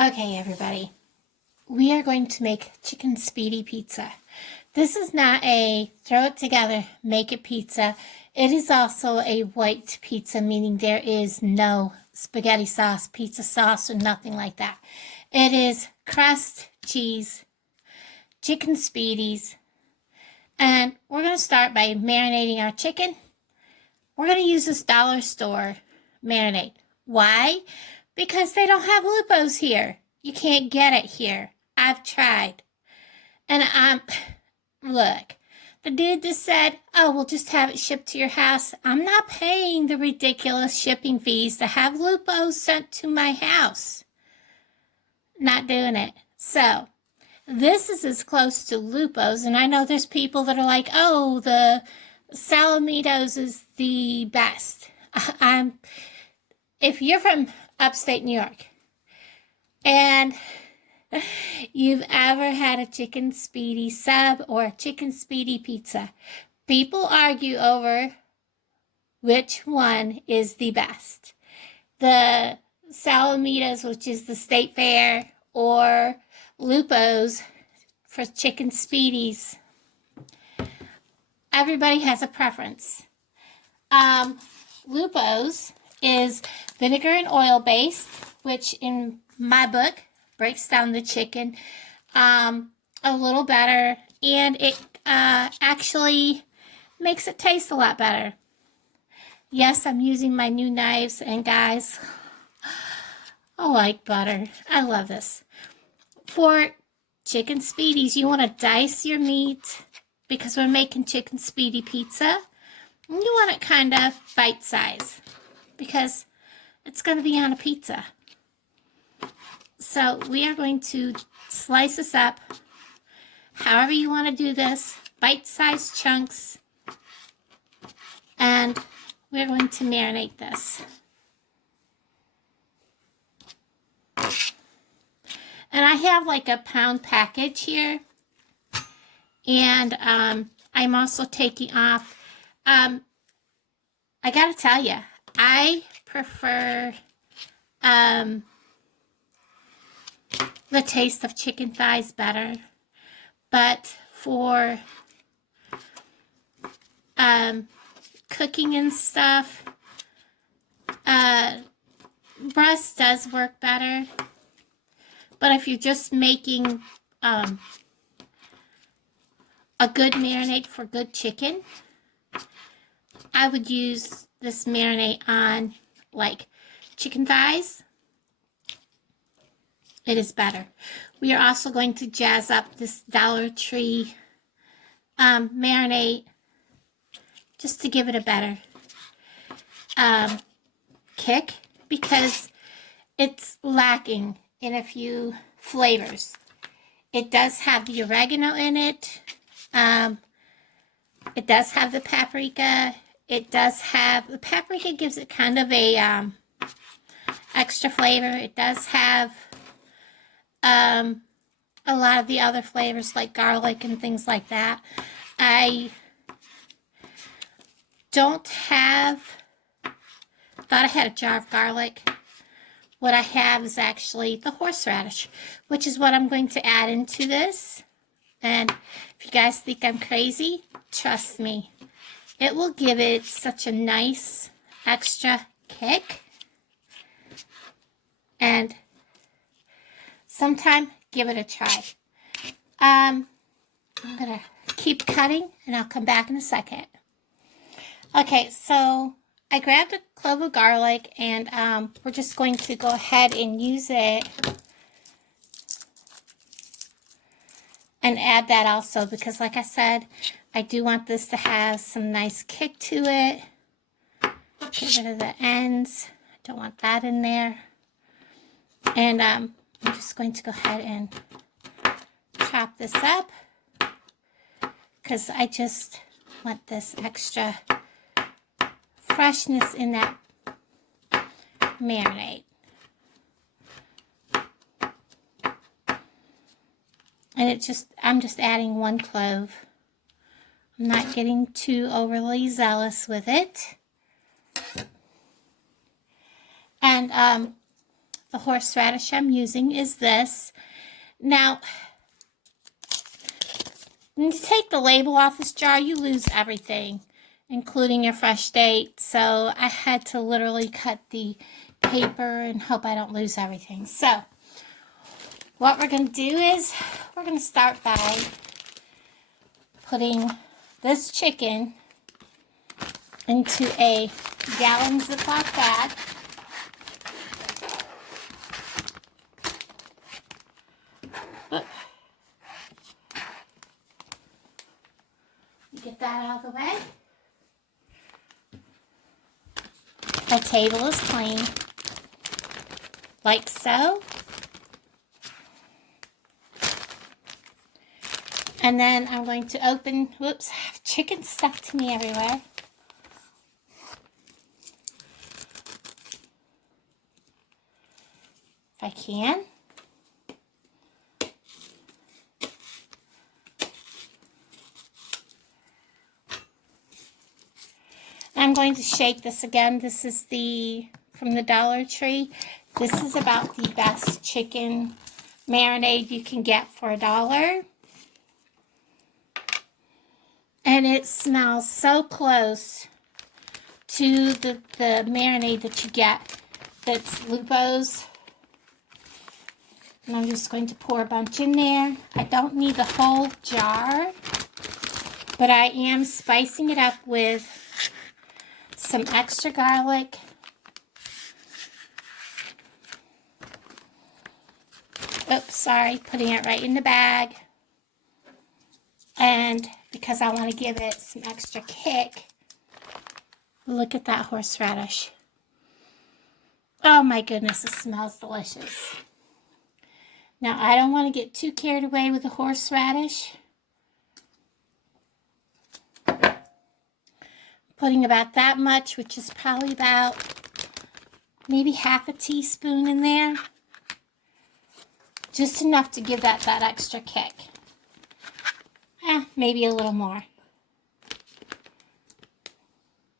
Okay, everybody, we are going to make chicken Spiedie pizza. This is not a throw it together, make it pizza. It is also a white pizza, meaning there is no spaghetti sauce, pizza sauce, or nothing like that. It is crust, cheese, chicken Spiedies, and we're going to start by marinating our chicken. We're going to use this dollar store marinade. Why? Because they don't have lupos here. You can't get it here. I've tried. And look, the dude just said, oh, we'll just have it shipped to your house. I'm not paying the ridiculous shipping fees to have lupos sent to my house. Not doing it. So, this is as close to lupos, and I know there's people that are like, oh, the Salamitos is the best. If you're from Upstate New York and you've ever had a chicken Spiedie sub or a chicken Spiedie pizza, people argue over which one is the best. The Salamitos, which is the state fair, or Lupo's for chicken Spiedies. Everybody has a preference. Lupo's is vinegar and oil based, which in my book breaks down the chicken a little better, and it actually makes it taste a lot better. Yes, I'm using my new knives, and guys, I like butter. I love this. For chicken Spiedies, you want to dice your meat because we're making chicken Spiedie pizza. You want it kind of bite size because it's going to be on a pizza. So we are going to slice this up however you want to do this, bite-sized chunks, and we're going to marinate this. And I have like a pound package here, and I'm also taking off, I gotta tell you, I prefer the taste of chicken thighs better, but for cooking and stuff, breast does work better. But if you're just making a good marinade for good chicken, I would use this marinade on like chicken thighs. It is better. We are also going to jazz up this Dollar Tree marinade just to give it a better kick, because it's lacking in a few flavors. It does have the oregano in it. It does have the paprika. It does have, the paprika gives it kind of a extra flavor. It does have a lot of the other flavors like garlic and things like that. I don't have, thought I had a jar of garlic. What I have is actually the horseradish, which is what I'm going to add into this. And if you guys think I'm crazy, trust me, it will give it such a nice extra kick. And sometime, give it a try. I'm going to keep cutting, and I'll come back in a second. Okay, so I grabbed a clove of garlic, and we're just going to go ahead and use it and add that also, because like I said, I do want this to have some nice kick to it. Get rid of the ends. I don't want that in there. And I'm just going to go ahead and chop this up because I just want this extra freshness in that marinade. And I'm just adding one clove. I'm not getting too overly zealous with it. And The horseradish I'm using is this. Now, when you take the label off this jar, you lose everything, including your fresh date. So I had to literally cut the paper and hope I don't lose everything. So what we're going to do is we're going to start by putting this chicken into a gallon Ziploc bag. Get that out of the way. The table is clean, like so. And then I'm going to open, whoops, I have chicken stuck to me everywhere. If I can. I'm going to shake this again. This is from the Dollar Tree. This is about the best chicken marinade you can get for $1. And it smells so close to the marinade that you get that's Lupo's. And I'm just going to pour a bunch in there. I don't need the whole jar, but I am spicing it up with some extra garlic, oops, sorry, putting it right in the bag, and because I want to give it some extra kick, look at that horseradish. Oh my goodness, it smells delicious. Now I don't want to get too carried away with the horseradish. Putting about that much, which is probably about maybe half a teaspoon in there. Just enough to give that extra kick. Maybe a little more.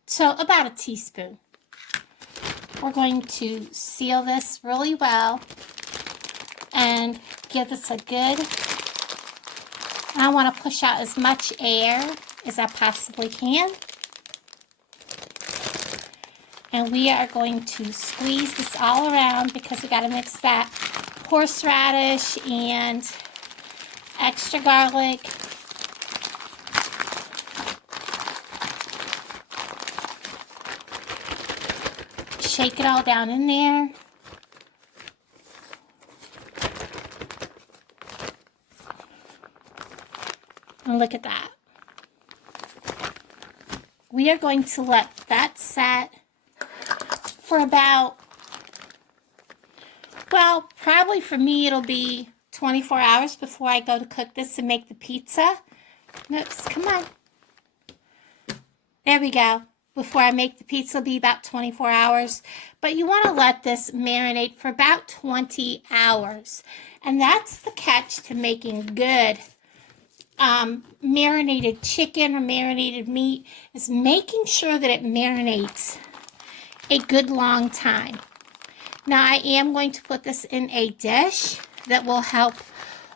So about a teaspoon. We're going to seal this really well and give this a good, I want to push out as much air as I possibly can. And we are going to squeeze this all around because we got to mix that horseradish and extra garlic. Shake it all down in there. And look at that. We are going to let that set for about, well, probably for me it'll be 24 hours before I go to cook this and make the pizza. Oops, come on. There we go. Before I make the pizza, it'll be about 24 hours. But you want to let this marinate for about 20 hours. And that's the catch to making good marinated chicken or marinated meat, is making sure that it marinates a good long time. Now I am going to put this in a dish that will help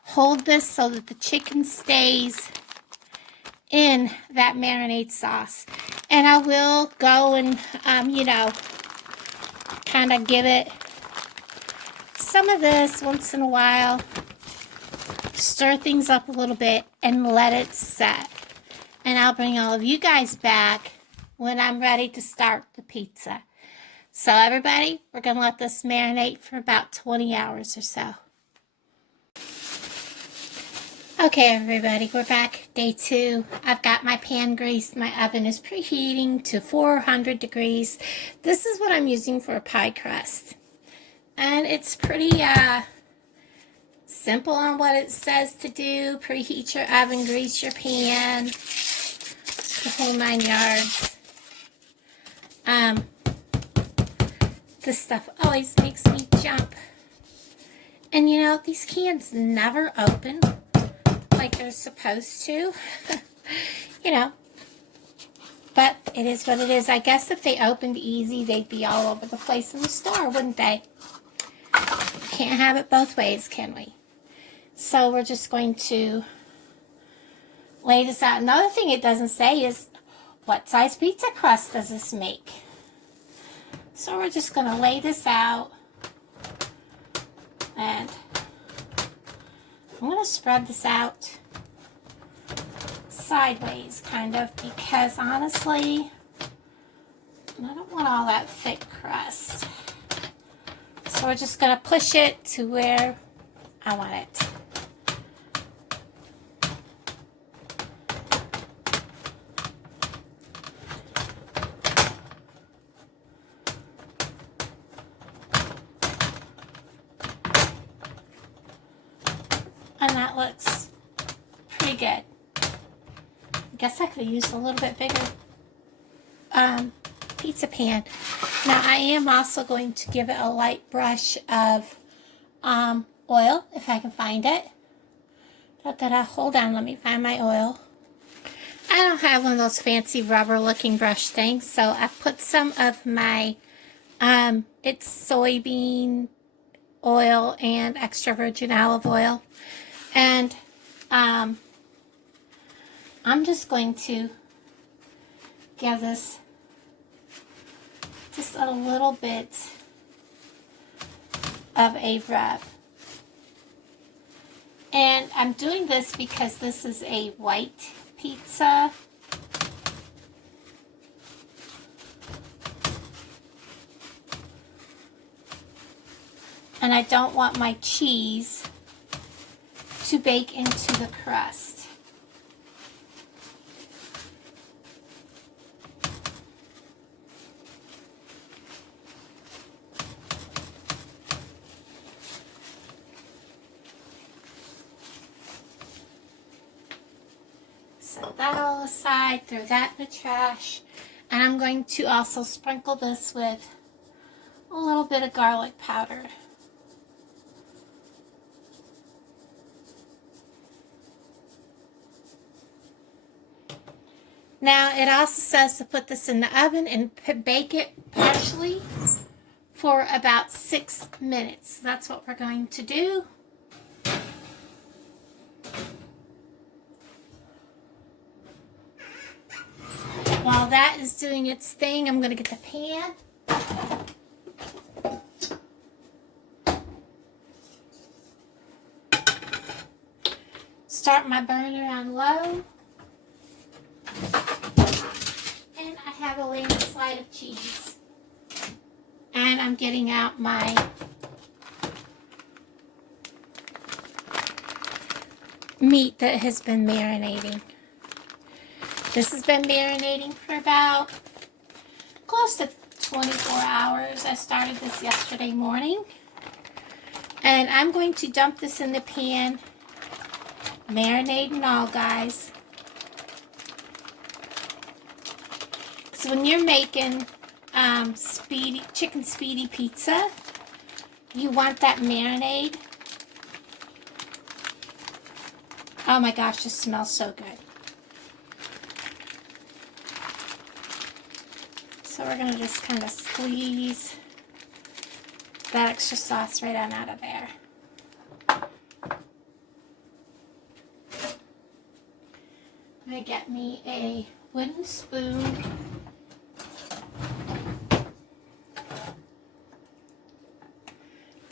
hold this so that the chicken stays in that marinade sauce. And I will go and, kind of give it some of this once in a while. Stir things up a little bit and let it set. And I'll bring all of you guys back when I'm ready to start the pizza. So everybody, we're going to let this marinate for about 20 hours or so. Okay, everybody, we're back. Day 2. I've got my pan greased. My oven is preheating to 400 degrees. This is what I'm using for a pie crust. And it's pretty simple on what it says to do. Preheat your oven, grease your pan, the whole 9 yards. This stuff always makes me jump. And you know, these cans never open like they're supposed to. You know, but it is what it is. I guess if they opened easy, they'd be all over the place in the store, wouldn't they? can't have it both ways, can we? So we're just going to lay this out. Another thing it doesn't say is what size pizza crust does this make? So we're just going to lay this out, and I'm going to spread this out sideways, kind of, because honestly, I don't want all that thick crust. So we're just going to push it to where I want it. And that looks pretty good. I guess I could have used a little bit bigger pizza pan. Now I am also going to give it a light brush of oil, if I can find it. Hold on, let me find my oil. I don't have one of those fancy rubber looking brush things, so I put some of my, it's soybean oil and extra virgin olive oil. And I'm just going to give this just a little bit of a rub. And I'm doing this because this is a white pizza. And I don't want my cheese to bake into the crust. Set that all aside, throw that in the trash, and I'm going to also sprinkle this with a little bit of garlic powder. Now, it also says to put this in the oven and bake it partially for about 6 minutes. That's what we're going to do. While that is doing its thing, I'm going to get the pan. Start my burner on low. And I have a landslide of cheese. And I'm getting out my meat that has been marinating. This has been marinating for about close to 24 hours. I started this yesterday morning. And I'm going to dump this in the pan, marinade and all, guys. So when you're making chicken Spiedie pizza, you want that marinade. Oh my gosh, this smells so good. So we're going to just kind of squeeze that extra sauce right on out of there. I'm going to get me a wooden spoon.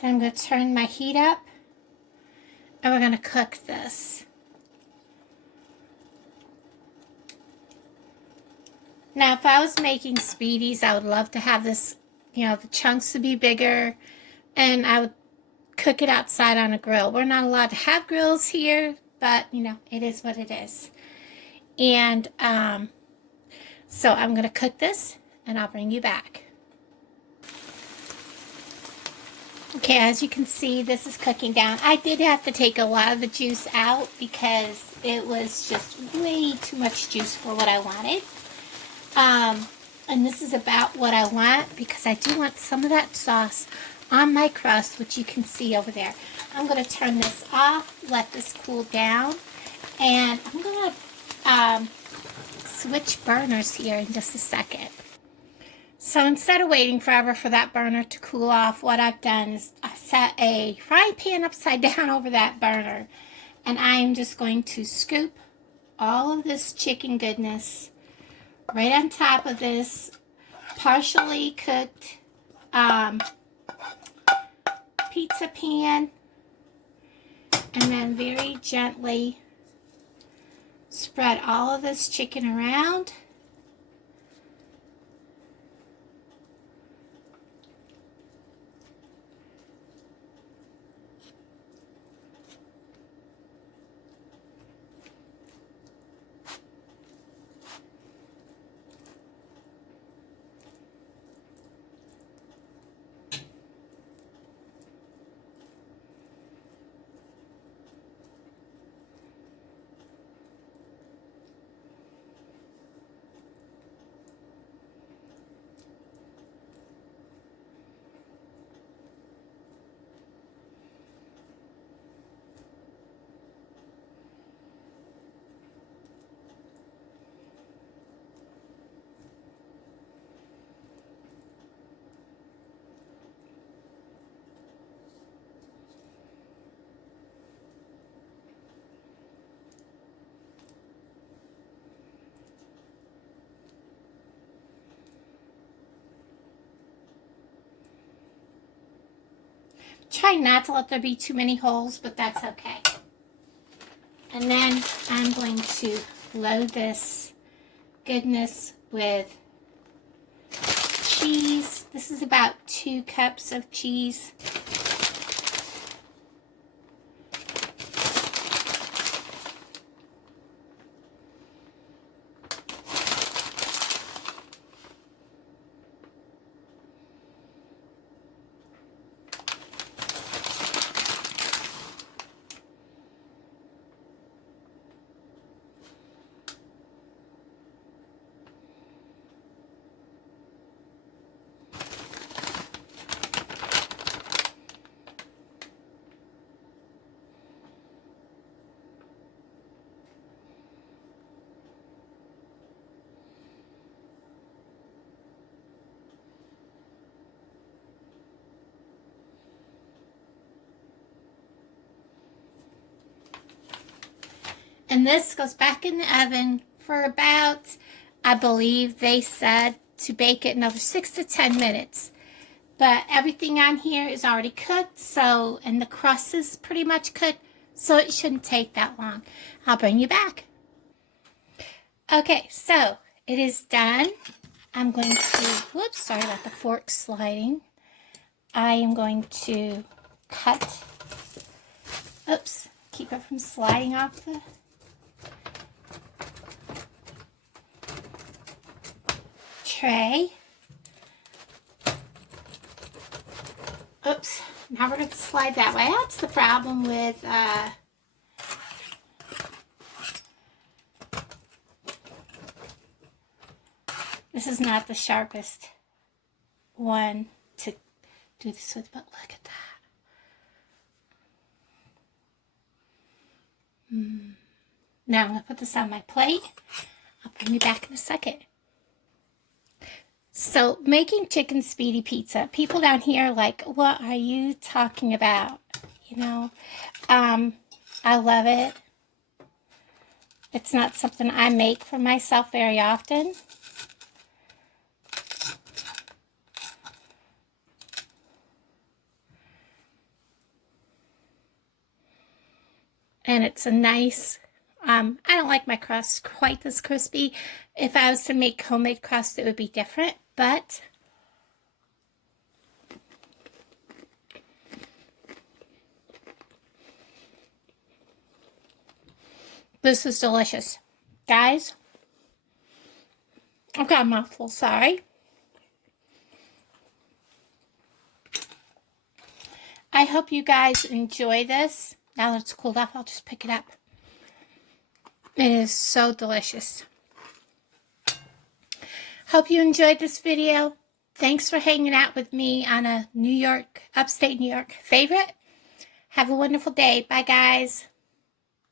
Then I'm going to turn my heat up, and we're going to cook this. Now, if I was making Spiedies, I would love to have this, the chunks to be bigger, and I would cook it outside on a grill. We're not allowed to have grills here, but, it is what it is. And so I'm going to cook this, and I'll bring you back. Okay, as you can see, this is cooking down. I did have to take a lot of the juice out because it was just way too much juice for what I wanted. And this is about what I want because I do want some of that sauce on my crust, which you can see over there. I'm going to turn this off, let this cool down, and I'm going to switch burners here in just a second. So instead of waiting forever for that burner to cool off, what I've done is I set a frying pan upside down over that burner. And I'm just going to scoop all of this chicken goodness right on top of this partially cooked pizza pan. And then very gently spread all of this chicken around. Try not to let there be too many holes, but that's okay. And then I'm going to load this goodness with cheese. This is about 2 cups of cheese. And this goes back in the oven for about, I believe they said, to bake it another 6 to 10 minutes. But everything on here is already cooked, so, and the crust is pretty much cooked, so it shouldn't take that long. I'll bring you back. Okay, so it is done. I'm going to, whoops, sorry about the fork sliding. I am going to cut, oops, keep it from sliding off the tray. Oops, now we're going to slide that way. That's the problem with this is not the sharpest one to do this with, but look at that. Now I'm going to put this on my plate. I'll bring you back in a second. So, making chicken Spiedie pizza. People down here are like, what are you talking about? You know, I love it. It's not something I make for myself very often. And it's a nice, I don't like my crust quite this crispy. If I was to make homemade crust, it would be different. But this is delicious. Guys, I've got a mouthful, sorry. I hope you guys enjoy this. Now that it's cooled off, I'll just pick it up. It is so delicious. Hope you enjoyed this video. Thanks for hanging out with me on a Upstate New York favorite. Have a wonderful day. Bye, guys.